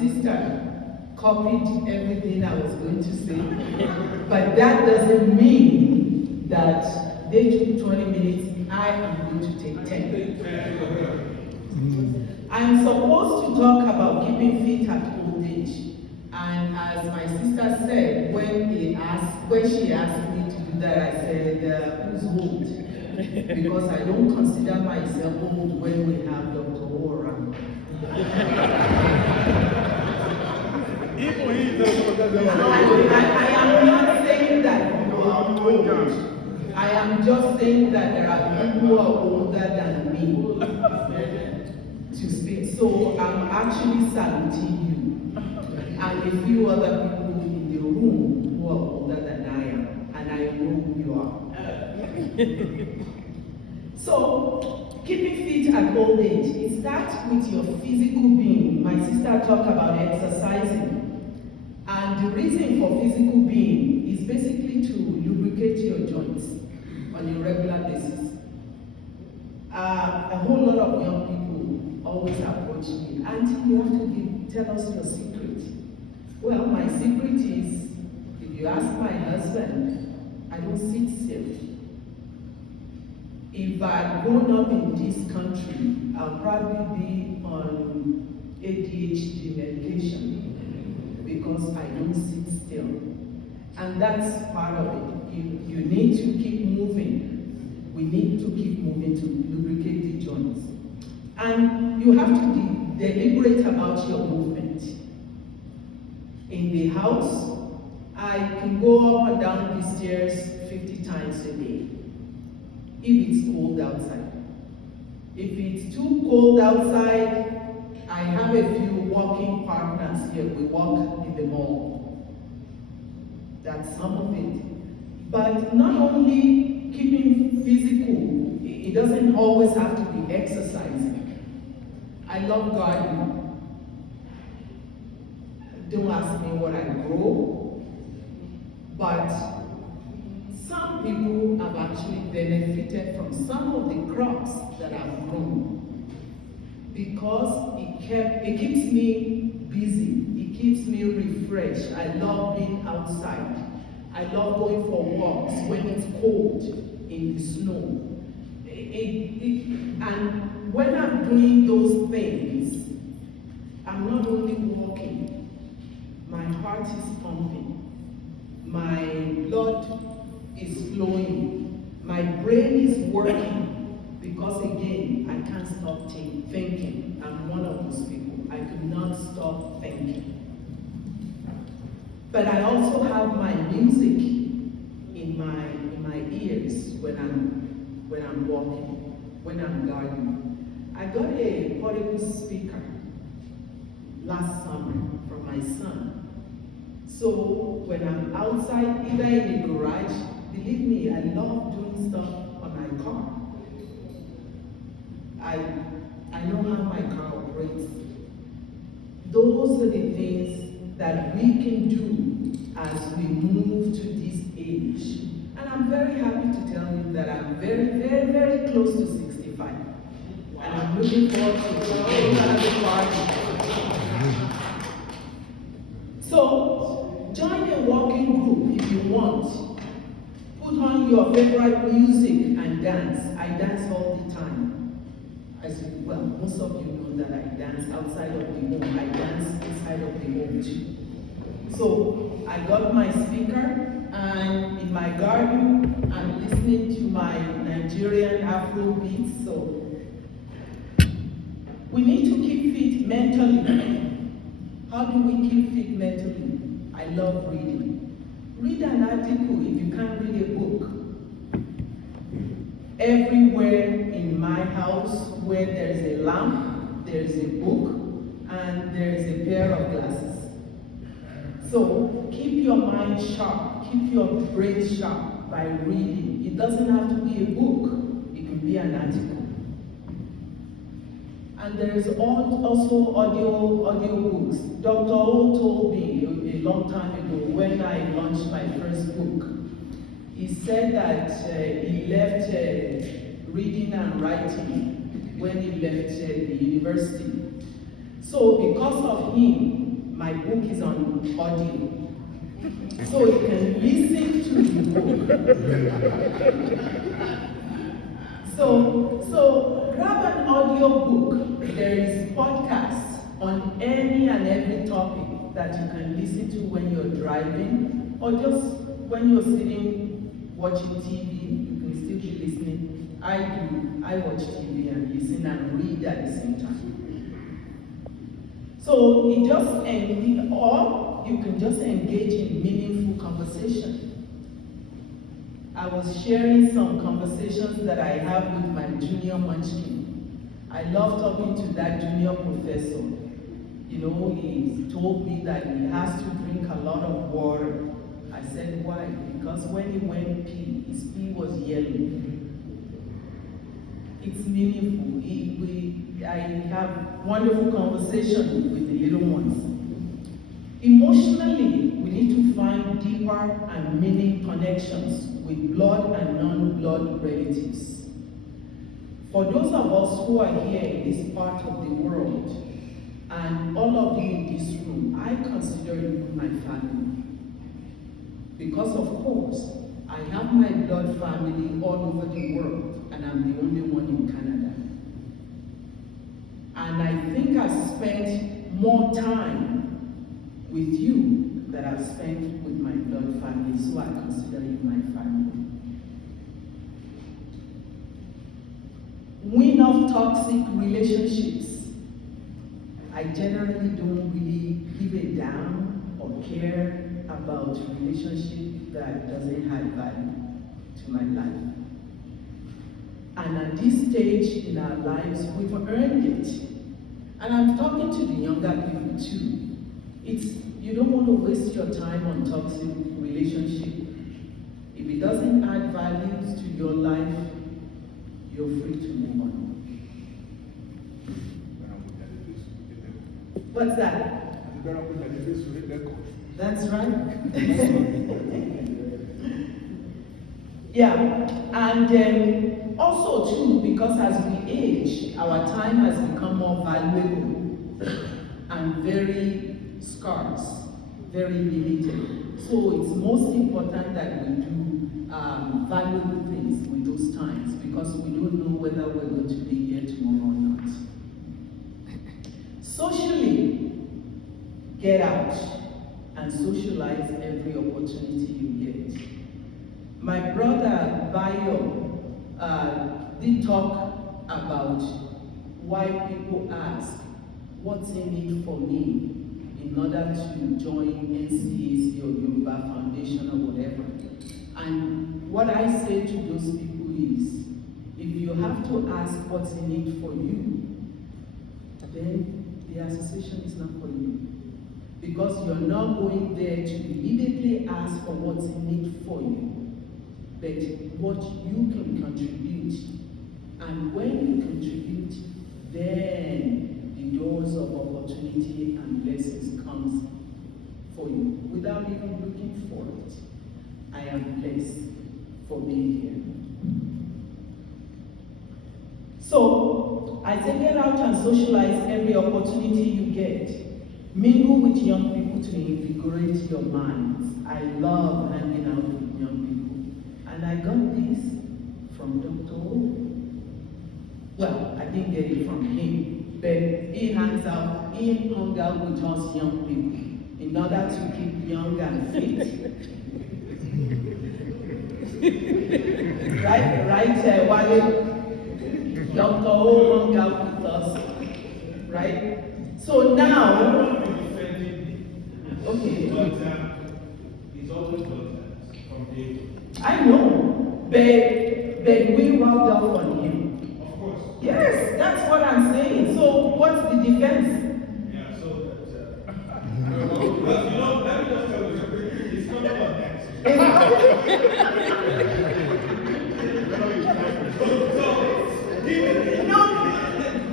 sister copied everything I was going to say, but that doesn't mean that they took 20 minutes, I am going to take 10. I'm supposed to talk about keeping fit at old age, and as my sister said, when she asked me to do that, I said, who's old? Because I don't consider myself old when we have Dr. Warren. I am not saying that you are old. I am just saying that there are people who are older than me to speak. So I'm actually saluting you and a few other people in the room who are older than I am, and I know who you are. So, keeping fit at old age, it starts with your physical being. My sister talked about exercising. And the reason for physical being is basically to lubricate your joints on a regular basis. A whole lot of young people always approach me, Auntie, you have to tell us your secret. Well, my secret is, if you ask my husband, I don't sit still. If I'd grown up in this country, I'll probably be on ADHD medication because I don't sit still. And that's part of it. You need to keep moving. We need to keep moving to lubricate the joints. And you have to be deliberate about your movement. In the house, I can go up and down the stairs 50 times a day. If it's cold outside. If it's too cold outside, I have a few walking partners here. We walk in the mall. That's some of it. But not only keeping physical, it doesn't always have to be exercising. I love gardening. Don't ask me what I grow, but some people have actually benefited from some of the crops that I've grown because it keeps me busy, it keeps me refreshed. I love being outside. I love going for walks when it's cold in the snow. And when I'm doing those things, I'm not only walking, my heart is pumping, my blood is flowing, my brain is working, because again, I can't stop thinking. I'm one of those people. I could not stop thinking. But I also have my music in my ears when I'm walking, when I'm gardening. I got a portable speaker last summer from my son. So when I'm outside, either in the garage, believe me, I love doing stuff on my car. I know how my car operates. Those are the things that we can do as we move to this age. And I'm very happy to tell you that I'm very, very, very close to 65. And I'm looking forward to getting another party. So, join a walking group if you want. Put on your favorite music and dance. I dance all the time. Well, most of you know that I dance outside of the home. I dance inside of the home too. So I got my speaker, and in my garden, I'm listening to my Nigerian Afro beats. So we need to keep fit mentally. How do we keep fit mentally? I love reading. Read an article if you can't read a book. Everywhere in my house where there's a lamp, there's a book, and there's a pair of glasses. So keep your mind sharp, keep your brain sharp by reading. It doesn't have to be a book, it can be an article. And there's also audio books. Dr. O told me a long time ago when I launched my first book. He said that he left reading and writing when he left the university. So because of him, my book is on audio. So you can listen to the book. So grab an audio book. There is podcasts on any and every topic that you can listen to when you're driving, or just when you're sitting watching TV, you can still be listening. I watch TV and listen and read at the same time. So or you can just engage in meaningful conversation. I was sharing some conversations that I have with my junior munchkin. I love talking to that junior professor. You know, he told me that he has to drink a lot of water. I said, why? Because when he went pee, his pee was yellow. It's meaningful. I have wonderful conversations with the little ones. Emotionally, we need to find deeper and meaningful connections with blood and non-blood relatives. For those of us who are here in this part of the world, and all of you in this room, I consider you my family. Because of course, I have my blood family all over the world, and I'm the only one in Canada. And I think I've spent more time with you than I've spent with my blood family, so I consider you my family. Wean off toxic relationships. I generally don't really give a damn or care about relationship that doesn't have value to my life. And at this stage in our lives, we've earned it. And I'm talking to the younger people too. You don't want to waste your time on toxic relationship. If it doesn't add values to your life, you're free to move on. What's that? That's right. Yeah, and also too, because as we age, our time has become more valuable and very scarce, very limited. So it's most important that we do valuable things with those times, because we don't know whether we're going to be here tomorrow or not. Socially, get out and socialize every opportunity you get. My brother Bayo did talk about why people ask, what's in it for me in order to join NCAC or Yoruba Foundation or whatever. And what I say to those people is, if you have to ask what's in it for you, then the association is not for you. Because you're not going there to immediately ask for what's in it for you, but what you can contribute. And when you contribute, then the doors of opportunity and blessings comes for you without even looking for it. I am blessed for being here. So, I say get out and socialize every opportunity you get. Mingle with young people to invigorate your minds. I love hanging out with young people. And I got this from Dr. O. Well, I didn't get it from him, but he hung out with us young people in order to keep young and fit. right, Wale? Dr. O hung out with us, right? So now, okay. He's always done that from day. I know, but we worked out on him. Of course. Yes, that's what I'm saying. So what's the defense? Yeah, so well, let me just tell you, it's coming on next.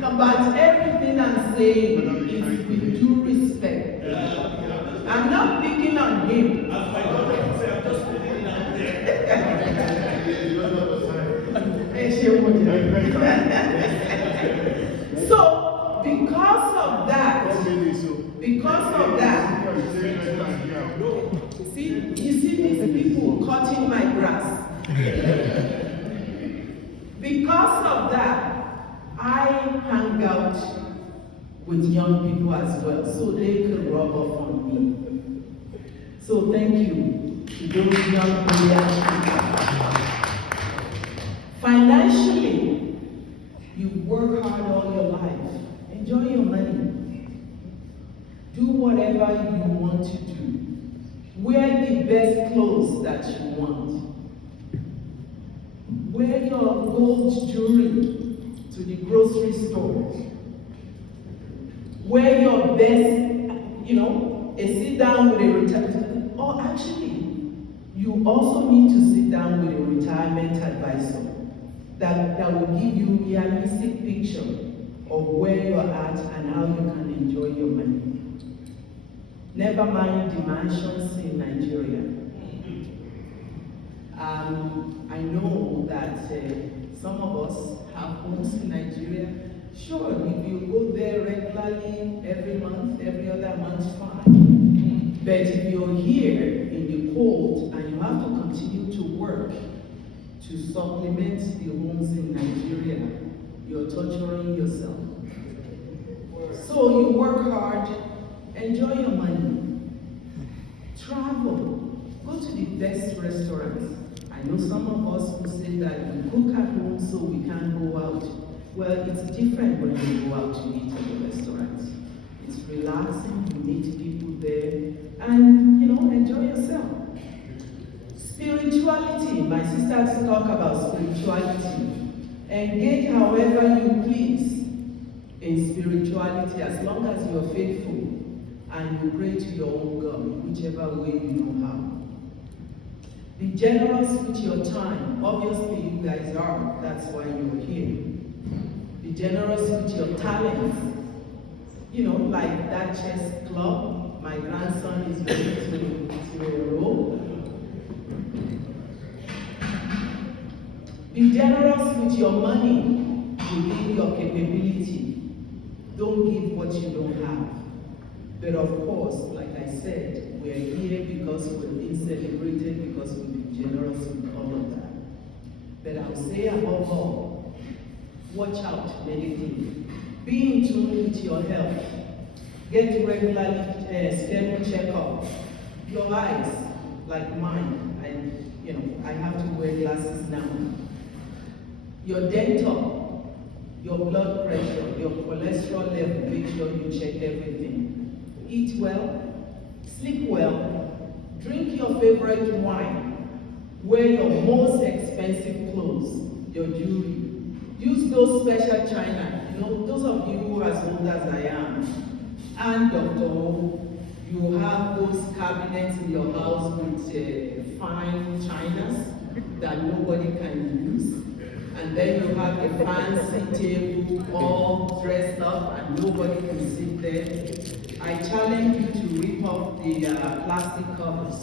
No, but everything I'm saying is with due respect. I'm not picking on him. As my daughter would say, I'm just putting it out there. So, because of that, See, you see these people cutting my grass. Because of that, I hang out with young people as well, so they could rub off on me. So thank you to those young brilliant people. Financially, you work hard all your life. Enjoy your money. Do whatever you want to do. Wear the best clothes that you want. Wear your gold jewelry to the grocery store. Wear your best, and sit down with a retirement. Or actually, you also need to sit down with a retirement advisor that will give you a realistic picture of where you're at and how you can enjoy your money. Never mind the mansions in Nigeria. I know that some of us have homes in Nigeria. Sure, if you go there regularly, every month, every other month, fine. But if you're here in the cold and you have to continue to work to supplement the homes in Nigeria, you're torturing yourself. So you work hard, enjoy your money, travel, go to the best restaurants. I know some of us who say that we cook at home so we can't go out. Well, it's different when you go out to eat at the restaurants. It's relaxing, you meet people there, and enjoy yourself. Spirituality, my sisters talk about spirituality. Engage however you please in spirituality as long as you're faithful and you pray to your own God, whichever way you know how. Be generous with your time. Obviously, you guys are. That's why you're here. Be generous with your talents. Like that chess club, my grandson is going to enroll. Be generous with your money within your capability. Don't give what you don't have. But of course, like I said, we're here because we're being celebrated, because we've been generous with all of that. But I'll say above all, watch out medically. Be in tune with your health. Get regularly scheduled checkup. Your eyes, like mine, I have to wear glasses now. Your dental, your blood pressure, your cholesterol level, make sure you check everything. Eat well, sleep well, drink your favorite wine, wear your most expensive clothes, your jewelry. Use those special china. Those of you who are as old as I am, and Dr. O, you have those cabinets in your house with fine chinas that nobody can use. And then you have a fancy table all dressed up and nobody can sit there. I challenge you to rip off the plastic covers.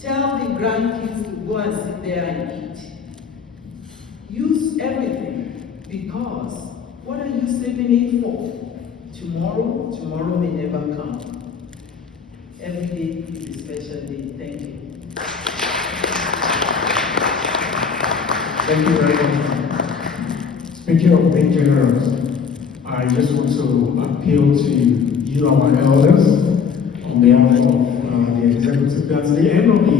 Tell the grandkids to go and sit there and eat. Use everything, because what are you saving it for? Tomorrow may never come. Every day is a special day. Thank you. Thank you very much. Speaking of being generous, I just want to appeal to you, our elders,